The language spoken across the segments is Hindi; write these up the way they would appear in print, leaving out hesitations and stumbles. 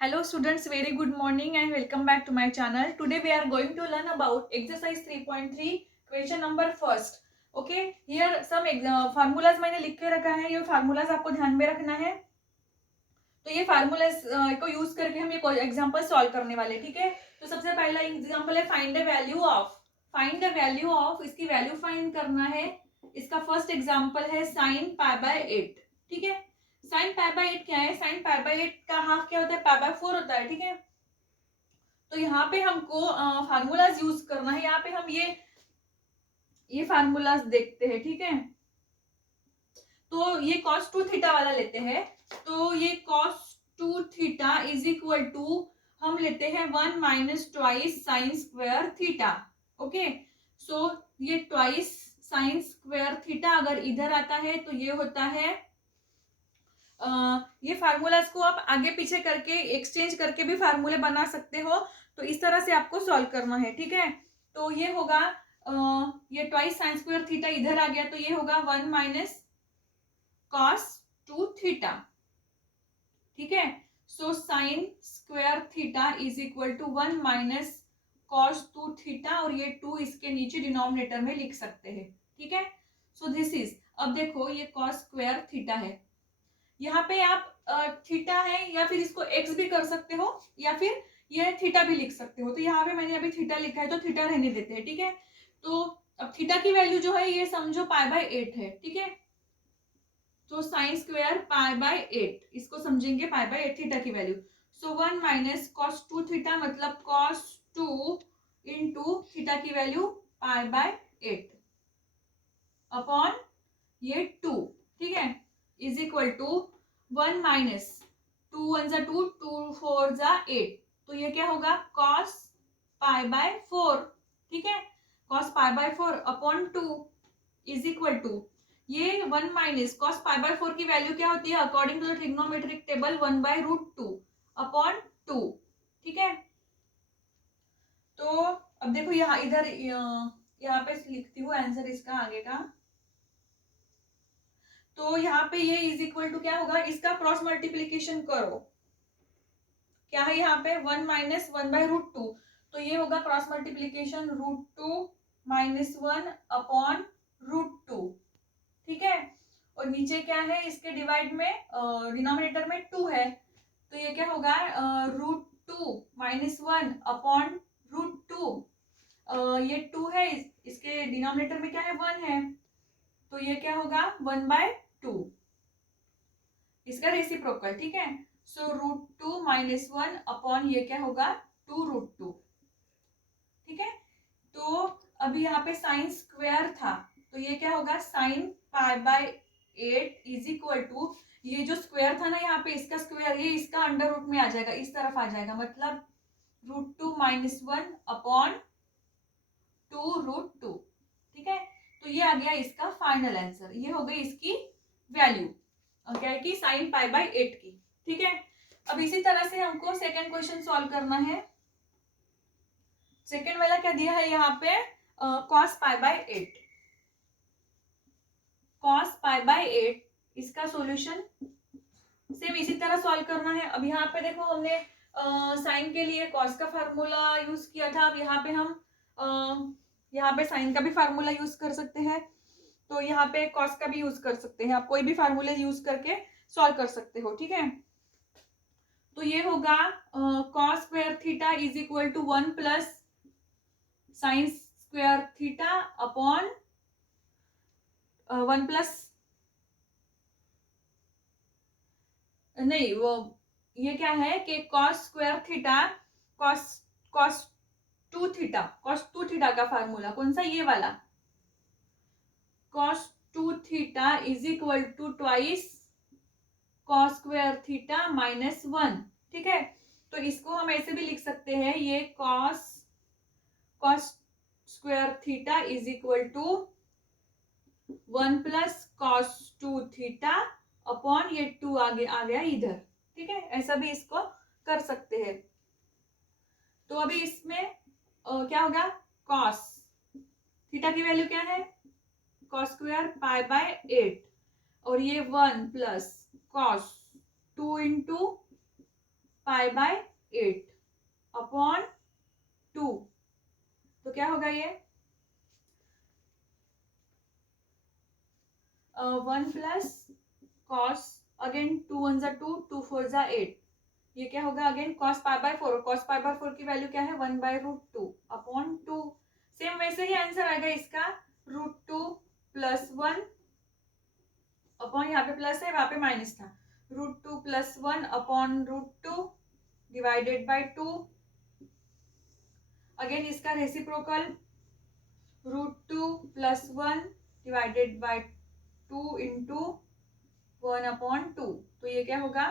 Hello students, very good morning and welcome back to my channel. Today we are going to learn about exercise 3.3 question number first. Okay, here some formulas मैंने लिख के रखा है. ये formulas आपको ध्यान में रखना है. तो ये formulas को यूज करके हम ये एग्जाम्पल सॉल्व करने वाले. ठीक है, तो सबसे पहला एग्जाम्पल है find the value of. Find the value of, इसकी वैल्यू फाइंड करना है. इसका फर्स्ट एग्जाम्पल है साइन पाई बाय 8. ठीक है, साइन पाई बाय 8 क्या है? साइन पाई बाय 8 का हाफ क्या होता है? पाई बाय 4 होता है. ठीक है, तो यहाँ पे हमको फार्मूलाज यूज करना है. यहाँ पे हम ये फार्मूलाज देखते हैं. ठीक है, तो ये cos 2 थीटा वाला लेते हैं. तो ये cos 2 theta is equal to हम लेते हैं 1 minus twice sine square theta. Okay, so ये ट्वाइस साइन स्क्वायर थीटा अगर इधर आता है तो ये होता है ये फार्मूलाज को आप आगे पीछे करके एक्सचेंज करके भी फार्मूले बना सकते हो. तो इस तरह से आपको सॉल्व करना है. ठीक है, तो ये होगा ये ट्वाइस साइन स्क्वायर थीटा इधर आ गया तो ये होगा 1 माइनस कॉस 2 थीटा. ठीक है, so sine square theta is equal to 1 minus cos 2 theta और ये 2 इसके नीचे डिनोमिनेटर में लिख सकते हैं. ठीक है, सो दिस इज, अब देखो ये कॉस स्क्वायर थीटा है. यहाँ पे आप थीटा है या फिर इसको एक्स भी कर सकते हो या फिर ये थीटा भी लिख सकते हो. तो यहाँ पे मैंने अभी थीटा लिखा है तो थीटा रहने देते हैं. ठीक है, तो अब थीटा की वैल्यू जो है ये समझो पाई बाय 8 है. ठीक है, तो साइन स्क्वायर पाई बाय 8 इसको समझेंगे पाई बाय 8 थीटा की value. So 1 minus cos 2 theta मतलब कॉस 2 इंटू थीटा की वैल्यू पाई बाय 8 अपॉन ये 2. ठीक है, is equal to 1 minus 2 one जा 2, 2 4 जा 8. तो ये क्या होगा? Cos pi by 4. ठीक है, cos pi by 4 upon 2 is equal to ये 1 माइनस कॉस पाई बाय 4 की वैल्यू क्या होती है according to the trigonometric table? 1 by root 2 upon 2. ठीक है, तो अब देखो यहाँ इधर यहाँ पे लिखती हूँ आंसर इसका आगे का. तो यहाँ पे ये इज इक्वल टू क्या होगा? इसका क्रॉस मल्टीप्लीकेशन करो. क्या है यहाँ पे? 1 माइनस 1 बाय रूट 2. तो ये होगा cross multiplication root 2 minus 1 upon root 2. ठीक है, और नीचे क्या है? इसके डिवाइड में डिनोमिनेटर में 2 है तो ये क्या होगा? Root 2 minus 1 upon root 2. ये 2 है, इसके डिनोमिनेटर में क्या है? 1 है तो ये क्या होगा? 1 बाय 2 इसका रेसिप्रोकल. ठीक है, सो रूट 2 माइनस 1 अपॉन ये क्या होगा? 2 रूट 2. ठीक है, तो अभी यहाँ पे साइन स्क्वायर था तो ये क्या होगा? Sine pi by 8 is equal to ये जो स्क्वायर था ना यहाँ पे इसका स्क्वायर, ये इसका अंडर रूट में आ जाएगा, इस तरफ आ जाएगा, मतलब रूट 2 माइनस 1 अपॉन 2 रूट 2. ठीक है, तो ये आ गया इसका फाइनल आंसर. ये हो गई इसकी वैल्यू क्या है कि साइन पाई बाय 8 की. ठीक है, अब इसी तरह से हमको सेकंड क्वेश्चन सॉल्व करना है. सेकंड वाला क्या दिया है यहाँ पे? Cos pi by 8. Cos pi by 8 इसका सॉल्यूशन सेम इसी तरह सॉल्व करना है. अब यहाँ पे देखो हमने साइन के लिए कॉस का फार्मूला यूज किया था. अब यहाँ पे हम यहाँ पे साइन का भी फार्मूला यूज कर सकते हैं तो यहाँ पे कॉस का भी यूज कर सकते हैं. आप कोई भी फार्मूला यूज करके सॉल्व कर सकते हो. ठीक है, तो ये होगा cos square theta is equal to 1 plus sine square theta upon 1 plus नहीं वो ये क्या है कि cos square theta cos cos 2 theta cos 2 theta का फार्मूला कौन सा? ये वाला cos 2 theta is equal to twice cos square theta minus 1. ठीक है, तो इसको हम ऐसे भी लिख सकते हैं, ये cos cos square theta is equal to 1 plus cos 2 theta upon ये 2 आगे आ गया इधर. ठीक है, ऐसा भी इसको कर सकते हैं. तो अभी इसमें क्या होगा? कॉस थीटा की वैल्यू क्या है? कॉस स्क्वायर पाई बाय 8 और ये 1 plus cos 2 into pi by 8 upon 2। तो क्या होगा ये 1 प्लस कॉस, अगेन 2 1 जा 2, 2 4 जा 8, ये क्या होगा again cos pi by 4, cos pi by 4 की वैल्यू क्या है 1 बाय रूट 2 अपॉन 2। सेम वैसे ही आंसर आएगा इसका रूट 2 प्लस 1 अपॉन, यहाँ पे प्लस है वहां पे माइनस था, root 2 plus 1 upon root 2 divided by 2। Again इसका reciprocal root 2 plus 1 divided by 2 into 1 upon 2। तो ये क्या होगा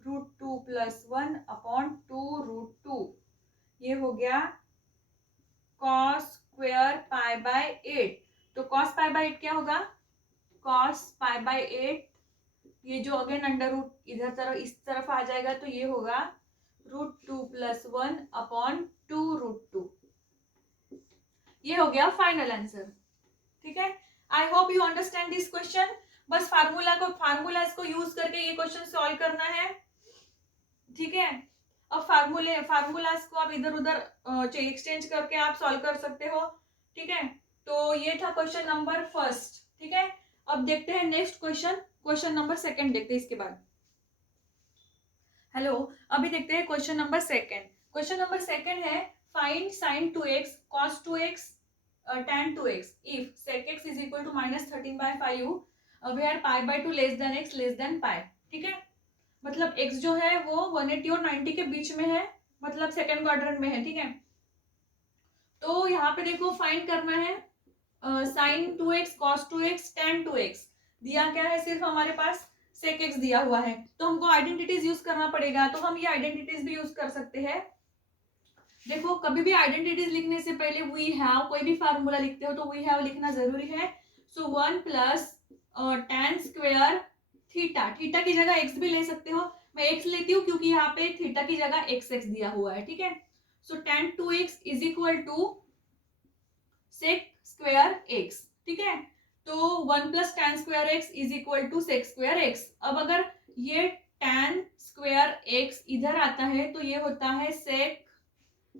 रूट 2 प्लस 1 अपॉन 2 रूट 2। ये हो गया कॉस स्क्वायर पाई बाय 8। तो कॉस पाई बाय 8 क्या होगा कॉस पाई बाय 8, ये जो अगेन अंडर रूट इधर तरफ इस तरफ आ जाएगा तो ये होगा रूट 2 प्लस 1 अपॉन 2 रूट 2। ये हो गया फाइनल आंसर। ठीक है, I hope you understand this question. बस फार्मूलाज को यूज करके ये क्वेश्चन सॉल्व करना है। ठीक है, अब फार्मूलाज को आप इधर उधर एक्सचेंज करके आप सॉल्व कर सकते हो। ठीक है, तो ये था क्वेश्चन नंबर फर्स्ट। ठीक है, अब देखते हैं नेक्स्ट क्वेश्चन नंबर सेकंड देखते हैं इसके बाद। हेलो, अभी देखते हैं question number second. Question number second है find sin 2x cos 2x tan 2x if sec x is equal to -13 by 5 where pi by 2 less than x less than pi। ठीक है, मतलब x जो है वो 180 और 90 के बीच में है, मतलब सेकंड क्वाड्रेंट में है। ठीक है, तो यहाँ पे देखो फाइंड करना है sin 2x cos 2x tan 2x। दिया क्या है, सिर्फ हमारे पास sec x दिया हुआ है, तो हमको आइडेंटिटीज यूज करना पड़ेगा। तो हम ये आइडेंटिटीज भी यूज कर सकते हैं। देखो, कभी भी आइडेंटिटीज लिखने से पहले वी हैव, कोई भी फार्मूला लिखते हो तो वी हैव लिखना जरूरी है। सो 1 plus tan square theta, theta की जगह x भी ले सकते हो, मैं x लेती हूँ क्योंकि यहाँ पे थीटा की जगह x दिया हुआ है। ठीक है, so tan 2x is equal to sec square x। ठीक है, तो 1 plus tan square x is equal to sec square x। अब अगर ये tan स्क्वायर x इधर आता है तो ये होता है sec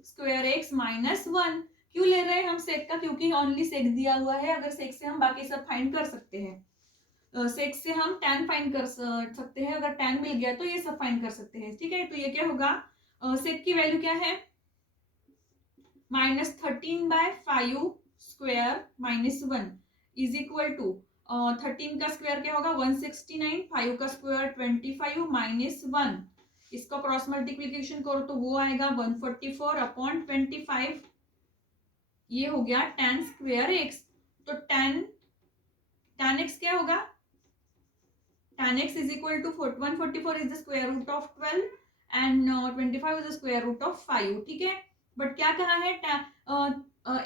स्क्वायर एक्स माइनस 1। क्यों ले रहे हैं हम सेक का, क्योंकि ओनली सेक दिया हुआ है। अगर सेक से हम बाकी सब फाइंड कर सकते हैं, सेक से हम tan फाइंड कर सकते हैं, अगर tan मिल गया तो ये सब फाइंड कर सकते हैं। ठीक है, तो ये क्या होगा सेक की वैल्यू क्या है -13 by 5 square minus 1 is equal to 13 का स्क्वायर क्या होगा 169, 5 का स्क्वायर 25 माइनस 1, इसका क्रॉस मल्टीप्लीकेशन करो तो वो आएगा 144 अपॉन 25। ये हो गया tan स्क्वायर x। तो tan x क्या होगा tan x is equal to 144 is the square root of 12 and 25 is the square root of 5। ठीक है, बट क्या कहा है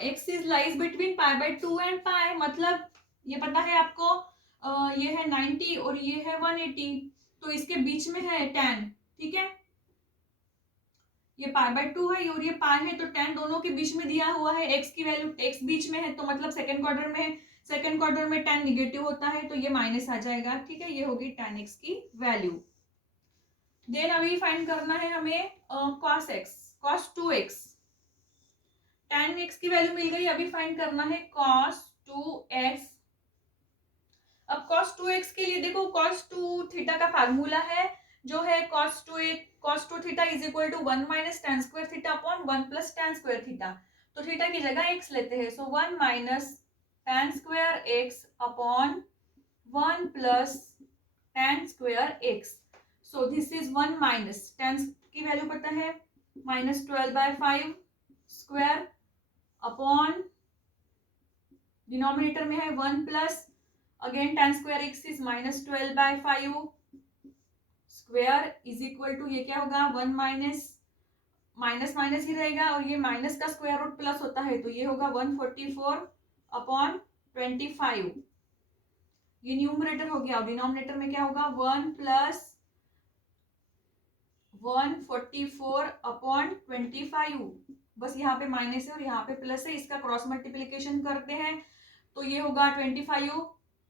x is lies between pi by 2 and pi, मतलब ये पता है आपको ये है 90 और ये है 180, तो इसके बीच में है tan। ठीक है, ये पाई बाय 2 है और ये पाई है, तो tan दोनों के बीच में दिया हुआ है, x की वैल्यू x बीच में है तो मतलब सेकंड क्वार्टर में है, सेकंड क्वार्टर में tan निगेटिव होता है तो ये माइनस आ जाएगा। ठीक है, ये होगी tan x की वैल्यू। देन अभी फाइंड करना है हमें cos x cos 2x। tan x की वैल्यू मिल गई, अभी फाइंड करना है cos 2x। अब cos 2x के लिए देखो cos 2 थीटा का फार्मूला है जो है cos 2 theta is equal to 1 minus tan square theta upon 1 plus tan square theta. तो थीटा की जगह x लेते हैं, so 1 minus tan square x upon 1 plus tan square x। So this is 1 minus tan की वैल्यू पता है -12/5 स्क्वायर अपॉन डिनोमिनेटर में है 1 plus again tan square x is -12/5 square is equal to ये क्या होगा 1 माइनस माइनस ही रहेगा और ये माइनस का स्क्वायर रूट प्लस होता है तो ये होगा 144 अपॉन 25। ये न्यूमरेटर हो गया और डिनोमिनेटर में क्या होगा 1 प्लस 144 अपॉन 25। बस यहाँ पे माइनस है और यहाँ पे प्लस है, इसका क्रॉस मल्टीप्लीकेशन करते हैं तो ये होगा 25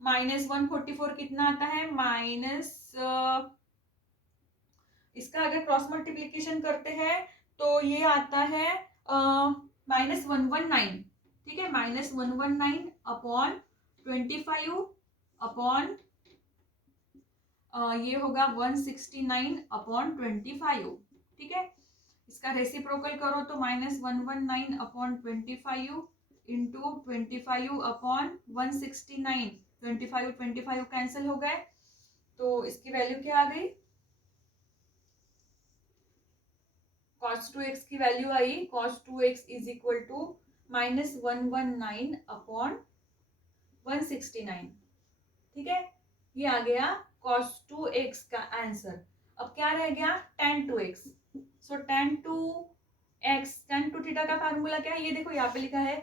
माइनस 144 कितना आता है इसका अगर क्रॉस मल्टीप्लीकेशन करते हैं तो ये आता है -119, ठीक है, -119 अपॉन 25 अपॉन ये होगा 169 अपॉन 25, ठीक है। इसका रेसिप्रोकल करो तो -119 अपॉन 25 इंटू 25 अपॉन 169, 25 कैंसिल हो गए, तो इसकी वैल्यू क्या आ गई, cos 2x की वैल्यू आई, cos 2x is equal to -119 upon 169, ठीक है। ये आ गया cos 2x का आंसर। अब क्या रह गया, tan 2x। सो tan 2 थीटा का फार्मूला क्या है, ये देखो यहाँ पे लिखा है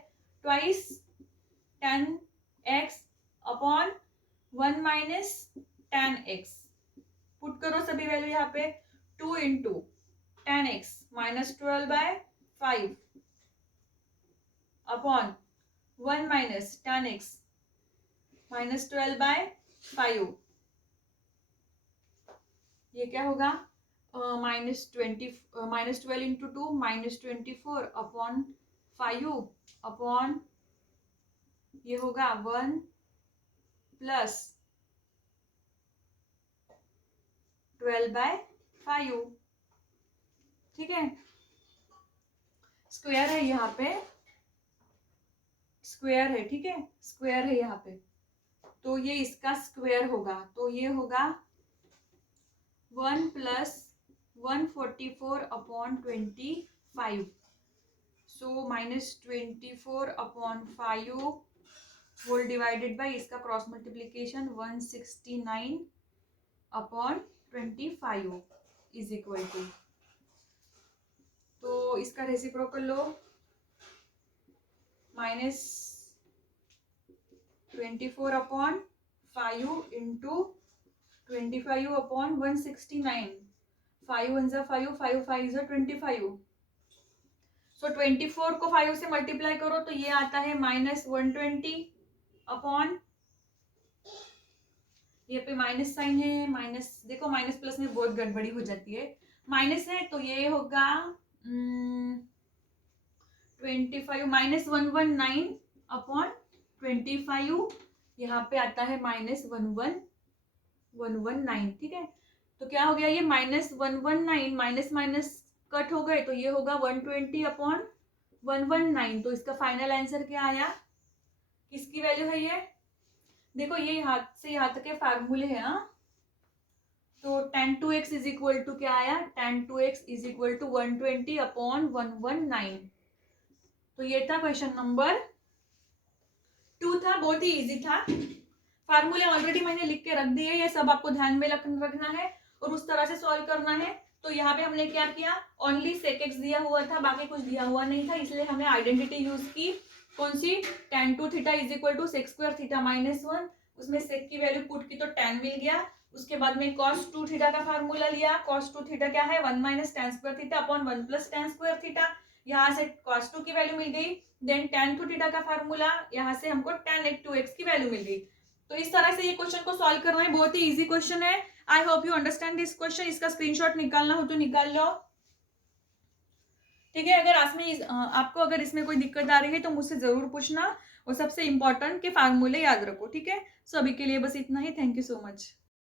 twice tan x upon 1 minus tan x। Put करो सभी वैल्यू यहाँ पे, 2 into tan x -12/5 upon 1 minus tan x -12/5, ये क्या होगा, -12 इंटू 2 -24 अपॉन 5 अपॉन ये होगा 1 प्लस 12/5, ठीक है। स्क्वायर है यहाँ पे, स्क्वायर है, ठीक है, स्क्वायर है यहाँ पे, तो ये इसका स्क्वायर होगा, तो ये होगा 1 plus 144 upon 25, so -24 upon 5 whole divided by इसका cross multiplication 169 upon 25 is equal to, तो इसका रेसिप्रोकल लो, -24 अपॉन 5 इंटू 25 अपॉन 169, 5 1 जा 5, 5 5 जा 25, सो 24 को 5 से मल्टीप्लाई करो तो ये आता है -120 अपॉन, ये पे माइनस साइन है, माइनस देखो माइनस प्लस में बहुत गड़बड़ी हो जाती है, माइनस है तो ये होगा 25 -119 अपॉन 25, यहाँ पे आता है -119, ठीक है। तो क्या हो गया, ये -119 माइनस माइनस कट हो गए, तो ये होगा 120 अपॉन 119, तो इसका फाइनल आंसर क्या आया, किसकी वैल्यू है ये, देखो ये हाथ से यहाँ तक के फार्मूले हैं, तो tan 2x is equal to क्या आया, tan 2x is equal to 120 upon 119, तो ये था क्वेश्चन नंबर 2 था, बहुत ही इजी था। फार्मूले ऑलरेडी मैंने लिख के रख दिए, ये सब आपको ध्यान में रखना है और उस तरह से सॉल्व करना है। तो यहाँ पे हमने क्या किया, ओनली sec x दिया हुआ था, बाकी कुछ दिया हुआ नहीं था, इसलिए हमने आइडेंटिटी यूज की, कौन सी, tan 2 theta is equal to sec square theta -1, उसमें sec की वैल्यू पुट की तो tan मिल गया। उसके बाद में cos 2 थीटा का फार्मूला लिया, cos 2 थीटा क्या है, 1 minus tan square theta upon 1 plus tan square theta, यहाँ से cos 2 की वैल्यू मिल गई। देन tan 2 थीटा का फार्मूला, यहाँ से हमको tan 2x की वैल्यू मिल गई। तो इस तरह से ये क्वेश्चन को सॉल्व करना है, बहुत ही इजी क्वेश्चन है। I hope you understand this question. इसका स्क्रीनशॉट निकालना हो तो निकाल लो, ठीक है। अगर आपको अगर इसमें कोई दिक्कत आ रही है तो मुझसे जरूर पूछना, और सबसे इंपॉर्टेंट के फार्मूले याद रखो, ठीक है। सो अभी के लिए बस इतना ही, थैंक यू सो मच।